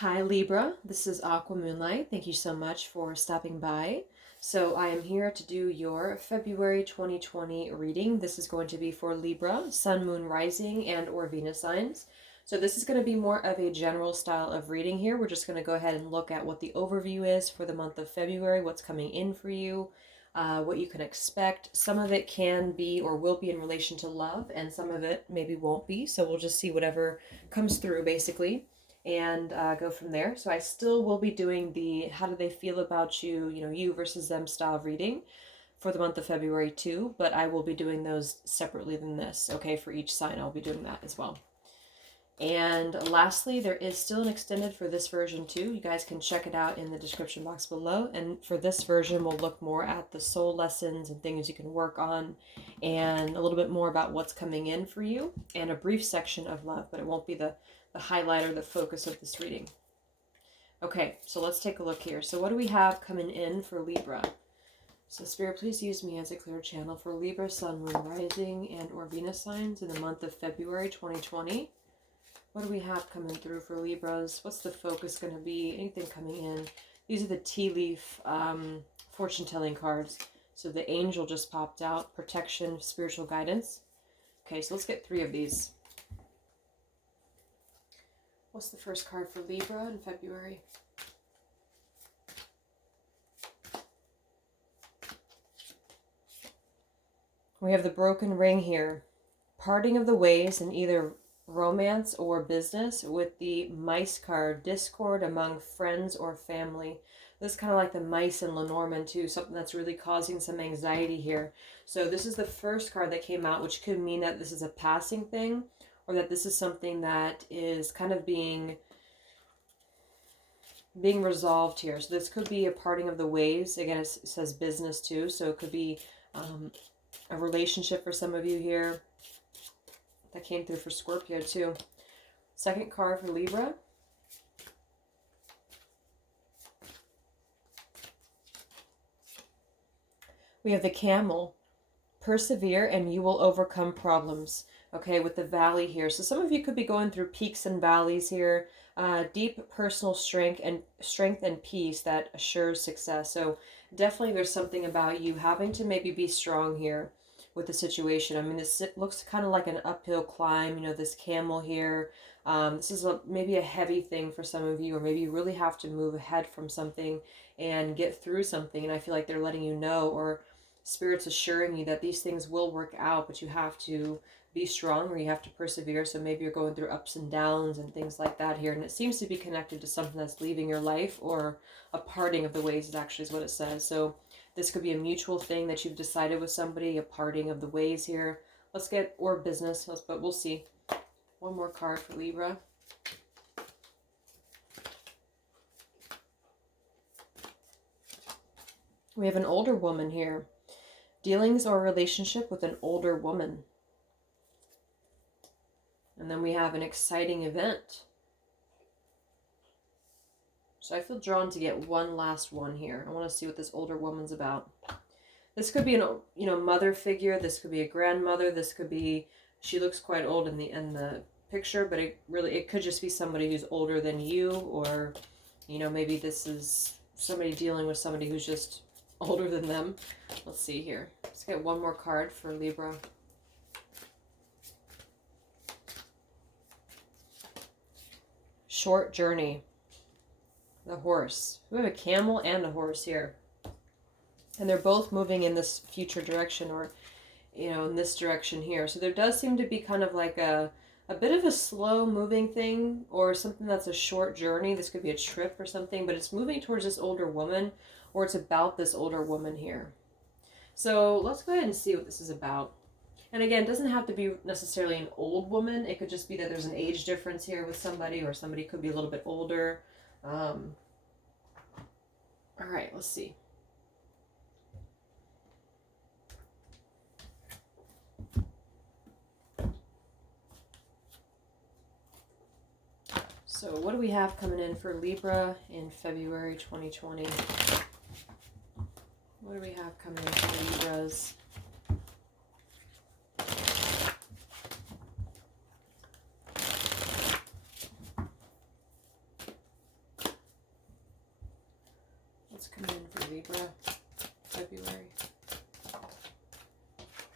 Hi Libra, this is Aqua Moonlight. Thank you so much for stopping by. So I am here to do your February 2020 reading. This is going to be for Libra, Sun, Moon, Rising, and or Venus signs. So this is going to be more of a general style of reading here. We're just going to go ahead and look at what the overview is for the month of February, what's coming in for you, what you can expect. Some of it can be or will be in relation to love, and some of it maybe won't be. So we'll just see whatever comes through basically and go from there. So I still will be doing the how do they feel about you, you versus them style of reading for the month of February too, but I will be doing those separately than this, okay? For each sign, I'll be doing that as well. And lastly, there is still an extended for this version too. You guys can check it out in the description box below. And for this version, we'll look more at the soul lessons and things you can work on and a little bit more about what's coming in for you and a brief section of love, but it won't be the highlight or the focus of this reading. Okay, so let's take a look here. So what do we have coming in for Libra? So Spirit, please use me as a clear channel for Libra, Sun, Moon, Rising, and or Venus signs in the month of February 2020. What do we have coming through for Libras? What's the focus going to be? Anything coming in? These are the tea leaf fortune-telling cards. So the angel just popped out. Protection, spiritual guidance. Okay, so let's get 3 of these. What's the first card for Libra in February? We have the broken ring here. Parting of the ways in either romance or business with the mice card. Discord among friends or family. This is kind of like the mice in Lenormand too. Something that's really causing some anxiety here. So this is the first card that came out, which could mean that this is a passing thing, or that this is something that is kind of being resolved here. So this could be a parting of the ways. Again, it says business too, so it could be a relationship for some of you here. That came through for Scorpio too. Second card for Libra. We have the camel. Persevere and you will overcome problems. Okay, with the valley here. So some of you could be going through peaks and valleys here. Deep personal strength and peace that assures success. So definitely there's something about you having to maybe be strong here with the situation. I mean, this looks kind of like an uphill climb, this camel here. This is maybe a heavy thing for some of you, or maybe you really have to move ahead from something and get through something. And I feel like they're letting you know, or Spirit's assuring you that these things will work out, but you have to be strong or you have to persevere. So maybe you're going through ups and downs and things like that here. And it seems to be connected to something that's leaving your life, or a parting of the ways is actually is what it says. So this could be a mutual thing that you've decided with somebody, a parting of the ways here. Let's get, or business, but we'll see. One more card for Libra. We have an older woman here. Dealings or relationship with an older woman. And then we have an exciting event. So I feel drawn to get one last one here. I want to see what this older woman's about. This could be an mother figure. This could be a grandmother. This could be, she looks quite old in the picture, but it could just be somebody who's older than you, or maybe this is somebody dealing with somebody who's just older than them. Let's see here. Let's get one more card for Libra. Short journey. The horse. We have a camel and a horse here. And they're both moving in this future direction, or, in this direction here. So there does seem to be kind of like a bit of a slow moving thing, or something that's a short journey. This could be a trip or something, but it's moving towards this older woman, or it's about this older woman here. So let's go ahead and see what this is about. And again, it doesn't have to be necessarily an old woman. It could just be that there's an age difference here with somebody, or somebody could be a little bit older. All right, let's see. So what do we have coming in for Libra in February 2020? What do we have coming in for Libras? Come in for Libra, February.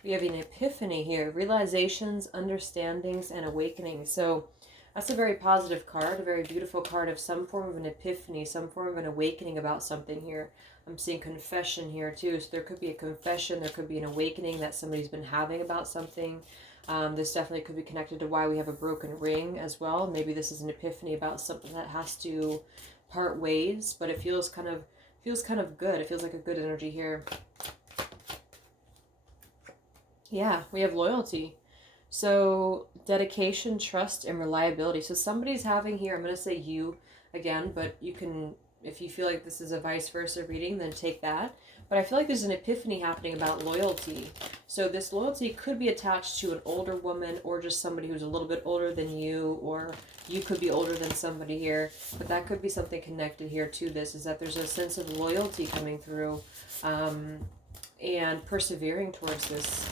We have an epiphany here, realizations, understandings, and awakenings. So that's a very positive card, a very beautiful card of some form of an epiphany, some form of an awakening about something here. I'm seeing confession here too. So there could be a confession, there could be an awakening that somebody's been having about something. This definitely could be connected to why we have a broken ring as well. Maybe this is an epiphany about something that has to part ways, but it feels kind of good. It feels like a good energy here. Yeah, we have loyalty. So dedication, trust, and reliability. So somebody's having here, I'm going to say you again, but you can, if you feel like this is a vice versa reading, then take that. But I feel like there's an epiphany happening about loyalty. So this loyalty could be attached to an older woman or just somebody who's a little bit older than you, or you could be older than somebody here. But that could be something connected here to this, is that there's a sense of loyalty coming through and persevering towards this.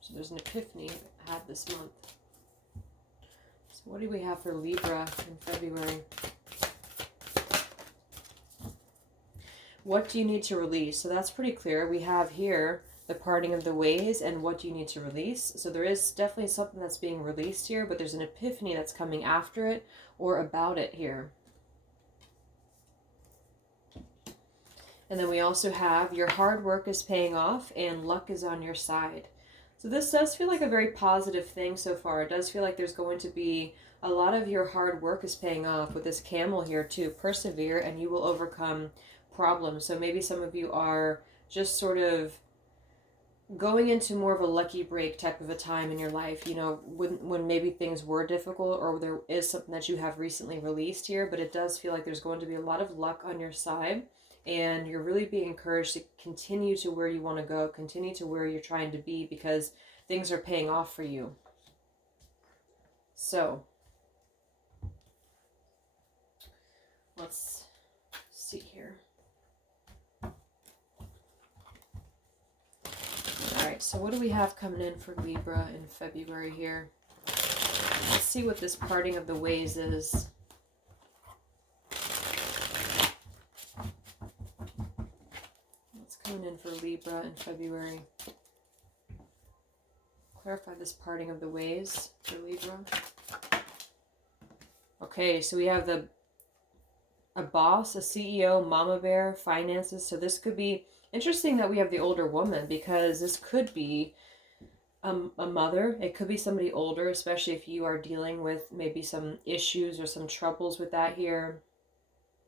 So there's an epiphany had this month. So what do we have for Libra in February? What do you need to release? So that's pretty clear. We have here the parting of the ways and what do you need to release. So there is definitely something that's being released here, but there's an epiphany that's coming after it or about it here. And then we also have your hard work is paying off and luck is on your side. So this does feel like a very positive thing so far. It does feel like there's going to be a lot of your hard work is paying off with this camel here too. Persevere and you will overcome problems. So maybe some of you are just sort of going into more of a lucky break type of a time in your life, you know, when maybe things were difficult or there is something that you have recently released here, but it does feel like there's going to be a lot of luck on your side. And you're really being encouraged to continue to where you want to go, continue to where you're trying to be, because things are paying off for you. So, let's see here. Alright, so what do we have coming in for Libra in February here? Let's see what this parting of the ways is. Coming in for Libra in February. Clarify this parting of the ways for Libra. Okay, so we have a boss, a CEO, mama bear, finances. So this could be interesting that we have the older woman, because this could be a mother. It could be somebody older, especially if you are dealing with maybe some issues or some troubles with that here.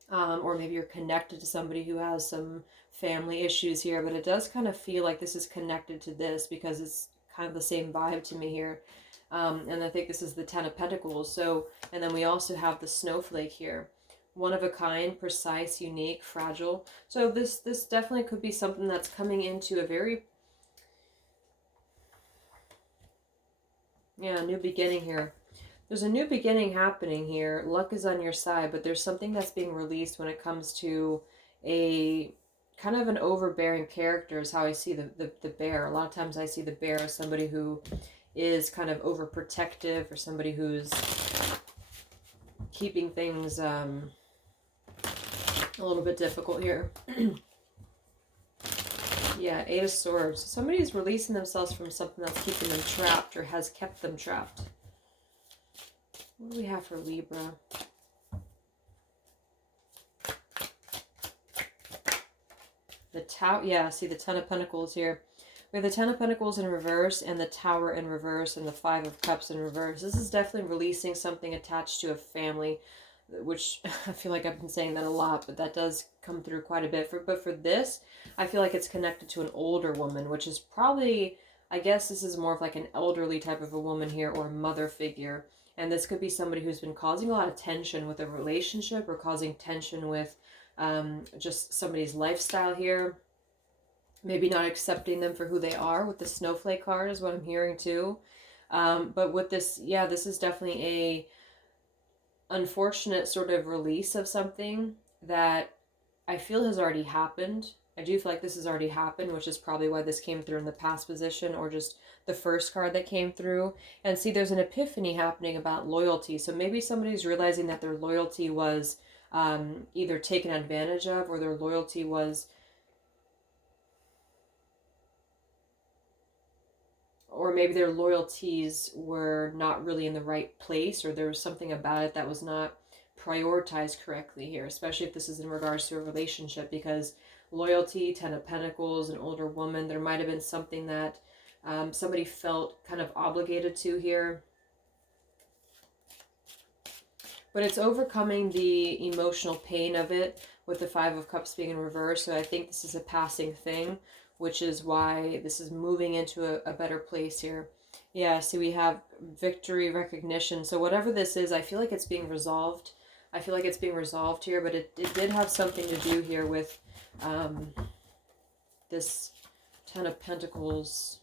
Or maybe you're connected to somebody who has some family issues here, but it does kind of feel like this is connected to this because it's kind of the same vibe to me here. And I think this is the Ten of Pentacles. So, and then we also have the snowflake here. One of a kind, precise, unique, fragile. So this definitely could be something that's coming into a very, new beginning here. There's a new beginning happening here. Luck is on your side, but there's something that's being released when it comes to a kind of an overbearing character is how I see the bear. A lot of times I see the bear as somebody who is kind of overprotective, or somebody who's keeping things a little bit difficult here. Yeah, Eight of Swords. Somebody's releasing themselves from something that's keeping them trapped or has kept them trapped. What do we have for Libra? The Tower, yeah, see the Ten of Pentacles here. We have the Ten of Pentacles in reverse and the Tower in reverse and the Five of Cups in reverse. This is definitely releasing something attached to a family, which I feel like I've been saying that a lot, but that does come through quite a bit. But for this, I feel like it's connected to an older woman, which is probably, I guess this is more of like an elderly type of a woman here, or a mother figure. And this could be somebody who's been causing a lot of tension with a relationship, or causing tension with just somebody's lifestyle here. Maybe not accepting them for who they are with the snowflake card is what I'm hearing too. But with this, yeah, this is definitely a unfortunate sort of release of something that I feel has already happened. I do feel like this has already happened, which is probably why this came through in the past position, or just the first card that came through. And see, there's an epiphany happening about loyalty. So maybe somebody's realizing that their loyalty was either taken advantage of, or their loyalty was, or maybe their loyalties were not really in the right place, or there was something about it that was not prioritized correctly here, especially if this is in regards to a relationship, because loyalty, Ten of Pentacles, an older woman, there might have been something that somebody felt kind of obligated to here. But it's overcoming the emotional pain of it with the Five of Cups being in reverse. So I think this is a passing thing, which is why this is moving into a better place here. Yeah, see, we have victory, recognition. So whatever this is, I feel like it's being resolved. I feel like it's being resolved here, but it did have something to do here with this Ten of Pentacles.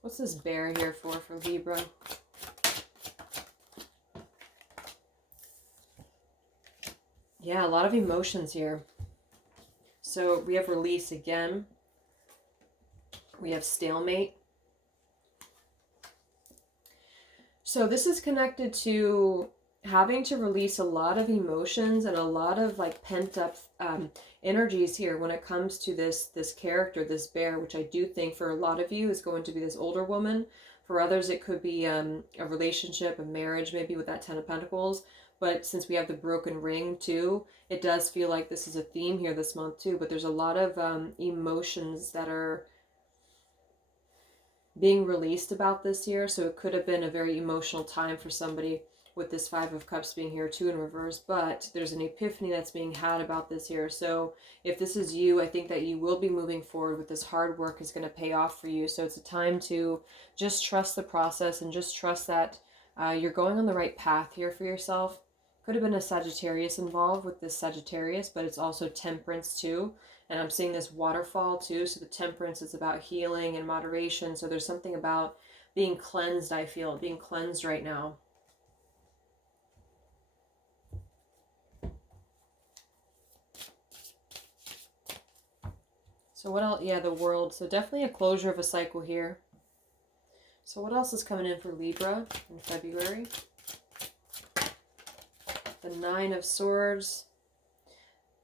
What's this bear here for Libra? Yeah, a lot of emotions here. So we have release again. We have stalemate. So this is connected to having to release a lot of emotions and a lot of like pent up energies here when it comes to this character, this bear, which I do think for a lot of you is going to be this older woman. For others, it could be a relationship, a marriage, maybe with that Ten of Pentacles. But since we have the broken ring too, it does feel like this is a theme here this month too. But there's a lot of emotions that are being released about this year. So it could have been a very emotional time for somebody with this Five of Cups being here too in reverse. But there's an epiphany that's being had about this here. So if this is you, I think that you will be moving forward with this. Hard work is going to pay off for you. So it's a time to just trust the process and just trust that you're going on the right path here for yourself. Could have been a Sagittarius involved with this Sagittarius, but it's also Temperance too. And I'm seeing this waterfall too. So the Temperance is about healing and moderation. So there's something about being cleansed, I feel, being cleansed right now. So what else? Yeah, the World. So definitely a closure of a cycle here. So what else is coming in for Libra in February? The Nine of Swords,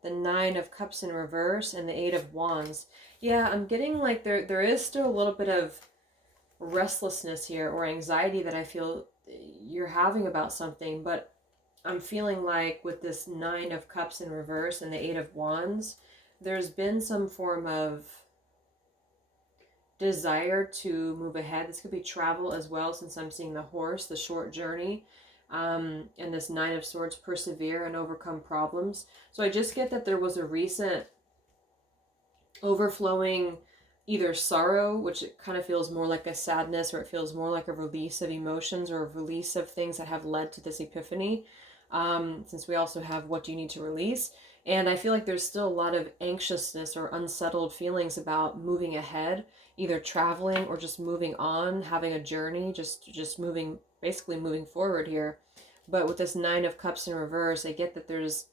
the Nine of Cups in reverse, and the Eight of Wands. Yeah, I'm getting like there is still a little bit of restlessness here or anxiety that I feel you're having about something, but I'm feeling like with this Nine of Cups in reverse and the Eight of Wands, there's been some form of desire to move ahead. This could be travel as well, since I'm seeing the horse, the short journey. And this Nine of Swords, persevere and overcome problems. So I just get that there was a recent overflowing either sorrow, which it kind of feels more like a sadness, or it feels more like a release of emotions or a release of things that have led to this epiphany. Since we also have what do you need to release. And I feel like there's still a lot of anxiousness or unsettled feelings about moving ahead, either traveling or just moving on, having a journey, just moving, basically moving forward here. But with this Nine of Cups in reverse, I get that there's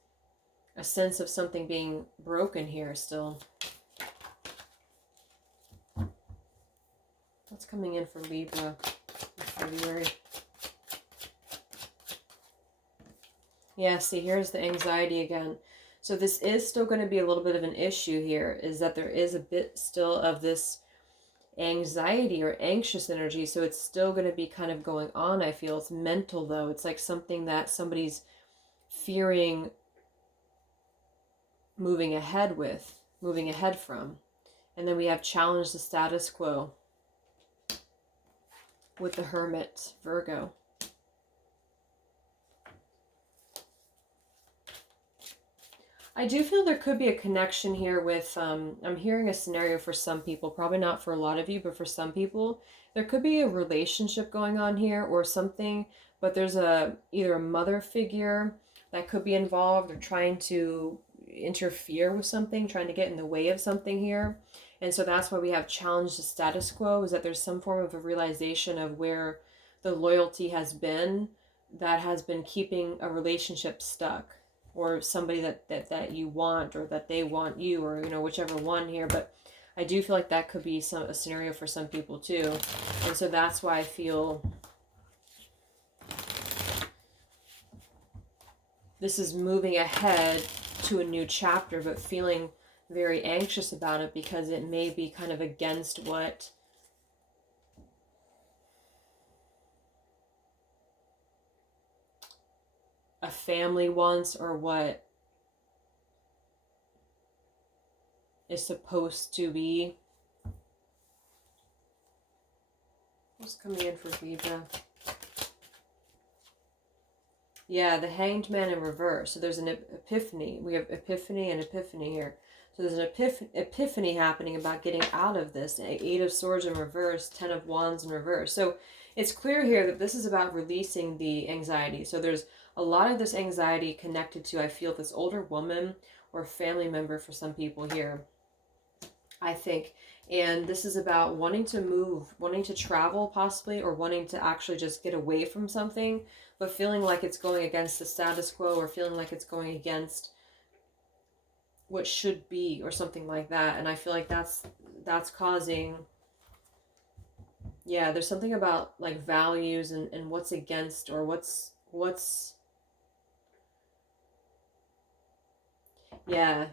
a sense of something being broken here still. What's coming in for Libra in February? Yeah, see, here's the anxiety again. So this is still going to be a little bit of an issue here, is that there is a bit still of this anxiety or anxious energy. So it's still going to be kind of going on, I feel. It's mental though. It's like something that somebody's fearing moving ahead from. And then we have challenge the status quo with the Hermit, Virgo. I do feel there could be a connection here with, I'm hearing a scenario for some people, probably not for a lot of you, but for some people, there could be a relationship going on here or something, but there's either a mother figure that could be involved or trying to interfere with something, trying to get in the way of something here. And so that's why we have challenged the status quo, is that there's some form of a realization of where the loyalty has been that has been keeping a relationship stuck, or somebody that you want, or that they want you, or whichever one here. But I do feel like that could be a scenario for some people too. And so that's why I feel this is moving ahead to a new chapter, but feeling very anxious about it because it may be kind of against what a family wants or what is supposed to be. What's coming in for Libra? Yeah, the Hanged Man in reverse. So there's an epiphany. We have epiphany and epiphany here. So there's an epiphany happening about getting out of this. 8 of Swords in reverse, 10 of Wands in reverse. So it's clear here that this is about releasing the anxiety. So there's a lot of this anxiety connected to, I feel, this older woman or family member for some people here, I think. And this is about wanting to move, wanting to travel possibly, or wanting to actually just get away from something, but feeling like it's going against the status quo, or feeling like it's going against what should be, or something like that. And I feel like that's causing, yeah, there's something about like values and what's against, or what's yeah.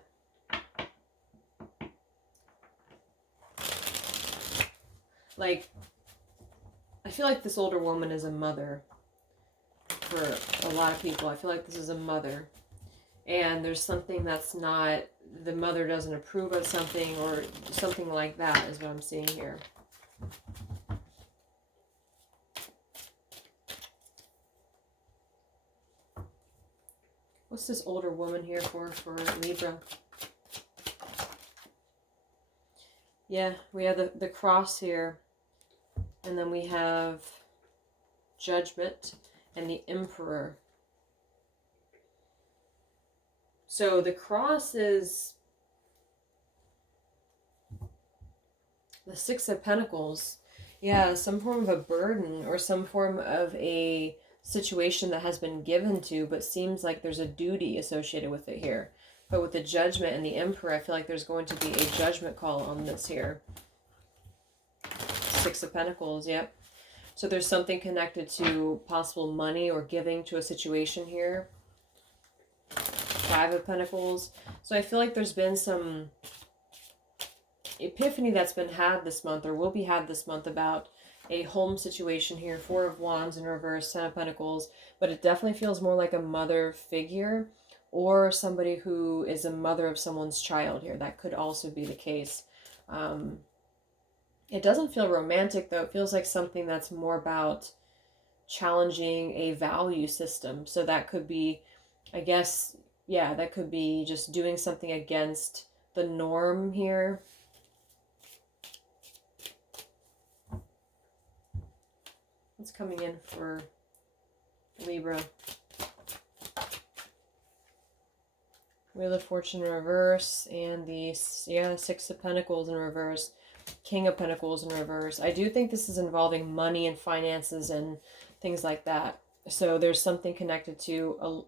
Like, I feel like this older woman is a mother for a lot of people. I feel like this is a mother. And there's something that's not, the mother doesn't approve of something, or something like that is what I'm seeing here. What's this older woman here for Libra? Yeah, we have the cross here. And then we have Judgment and the Emperor. So the cross is the 6 of Pentacles. Yeah, some form of a burden, or some form of a situation that has been given to, but seems like there's a duty associated with it here. But with the Judgment and the Emperor, I feel like there's going to be a judgment call on this here. 6 of Pentacles, yep. So there's something connected to possible money or giving to a situation here. 5 of Pentacles. So I feel like there's been some epiphany that's been had this month, or will be had this month, about a home situation here. 4 of Wands in reverse, 10 of Pentacles. But it definitely feels more like a mother figure, or somebody who is a mother of someone's child here. That could also be the case. It doesn't feel romantic, though. It feels like something that's more about challenging a value system. So that could be, I guess, yeah, that could be just doing something against the norm here. What's coming in for Libra? Wheel of Fortune in reverse, and the 6 of Pentacles in reverse. King of Pentacles in reverse. I do think this is involving money and finances and things like that. So there's something connected to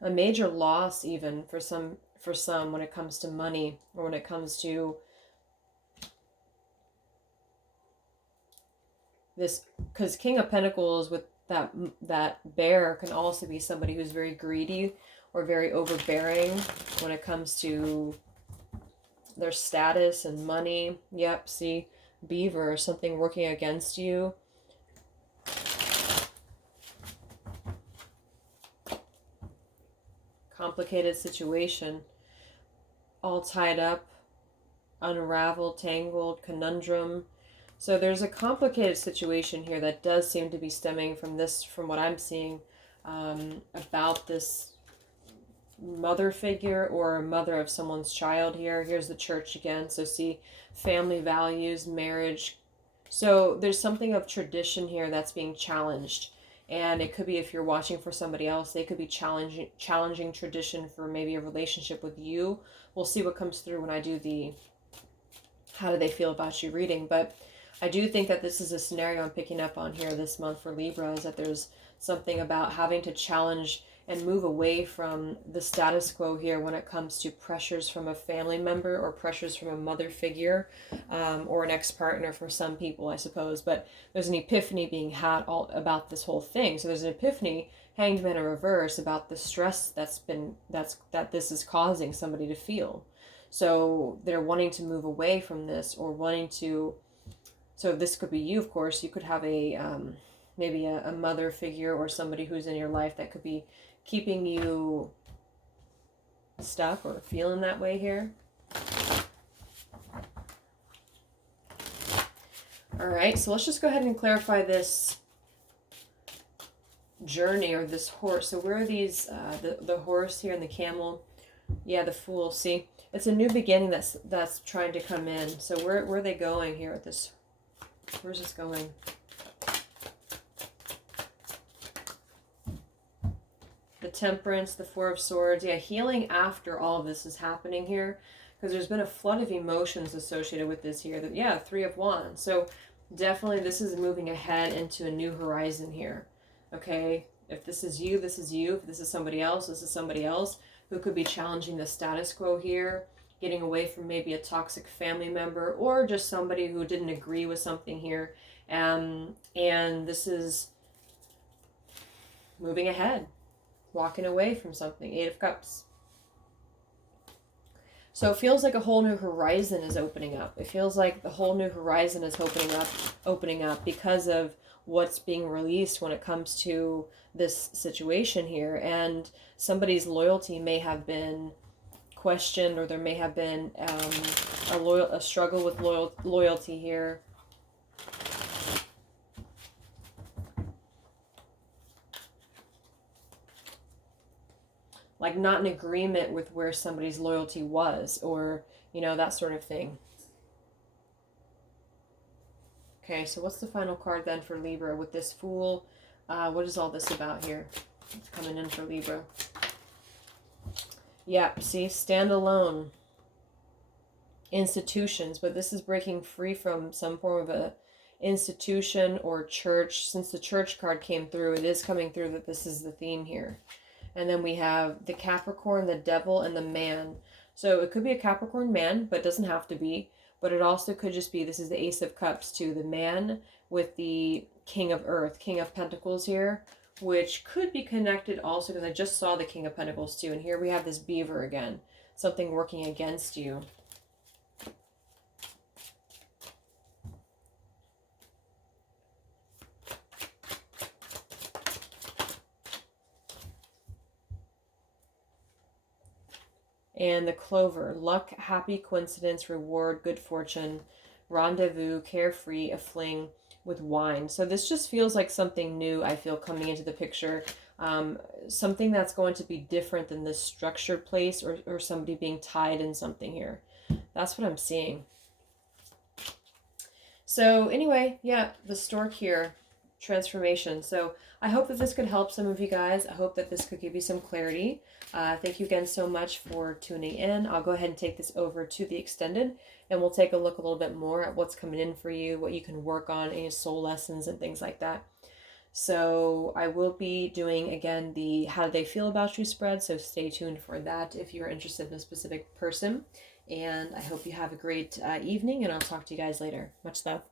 a major loss, even for some when it comes to money, or when it comes to this, because King of Pentacles with that bear can also be somebody who's very greedy or very overbearing when it comes to their status and money. Yep, see, beaver, something working against you. Complicated situation, all tied up, unraveled, tangled, conundrum. So there's a complicated situation here that does seem to be stemming from this, from what I'm seeing, about this mother figure, or mother of someone's child here. Here's the Church again. So see, family values, marriage. So there's something of tradition here that's being challenged. And it could be, if you're watching for somebody else, they could be challenging tradition for maybe a relationship with you. We'll see what comes through when I do the how do they feel about you reading. But I do think that this is a scenario I'm picking up on here this month for Libra, is that there's something about having to challenge and move away from the status quo here when it comes to pressures from a family member or pressures from a mother figure, or an ex-partner for some people, I suppose. But there's an epiphany being had all about this whole thing. So there's an epiphany, Hanged Man in reverse, about the stress that this is causing somebody to feel. So they're wanting to move away from this, or wanting to. So this could be you, of course. You could have a maybe a mother figure or somebody who's in your life that could be keeping you stuck or feeling that way here. All right, so let's just go ahead and clarify this journey or this horse. So where are these, the horse here and the camel? Yeah, the Fool. See, it's a new beginning that's trying to come in. So where are they going here with this? Where's this going? The Temperance, the Four of Swords. Yeah, healing after all of this is happening here, because there's been a flood of emotions associated with this here. Yeah, Three of Wands. So definitely this is moving ahead into a new horizon here. Okay, if this is you, this is you. If this is somebody else, this is somebody else who could be challenging the status quo here, getting away from maybe a toxic family member or just somebody who didn't agree with something here. And this is moving ahead, walking away from something. Eight of Cups. So it feels like a whole new horizon is opening up. It feels like the whole new horizon is opening up because of what's being released when it comes to this situation here. And somebody's loyalty may have been questioned, or there may have been a struggle with loyalty here. Like not in agreement with where somebody's loyalty was, or, you know, that sort of thing. Okay, so what's the final card then for Libra with this Fool? What is all this about here? It's coming in for Libra. Yeah, see, stand alone. Institutions, but this is breaking free from some form of a institution or church. Since the Church card came through, it is coming through that this is the theme here. And then we have the Capricorn, the Devil, and the Man. So it could be a Capricorn man, but it doesn't have to be. But it also could just be, this is the Ace of Cups too, the Man with the King of Earth, King of Pentacles here, which could be connected also, because I just saw the King of Pentacles too. And here we have this beaver again, something working against you. And the Clover, luck, happy coincidence, reward, good fortune, rendezvous, carefree, a fling with wine. So this just feels like something new, I feel, coming into the picture. Something that's going to be different than this structured place, or somebody being tied in something here. That's what I'm seeing. So anyway, yeah, the stork here, transformation. So I hope that this could help some of you guys. I hope that this could give you some clarity. Thank you again so much for tuning in. I'll go ahead and take this over to the extended, and we'll take a look a little bit more at what's coming in for you, what you can work on, any soul lessons and things like that. So I will be doing, again, the How Do They Feel About You spread, so stay tuned for that if you're interested in a specific person. And I hope you have a great evening, and I'll talk to you guys later. Much love.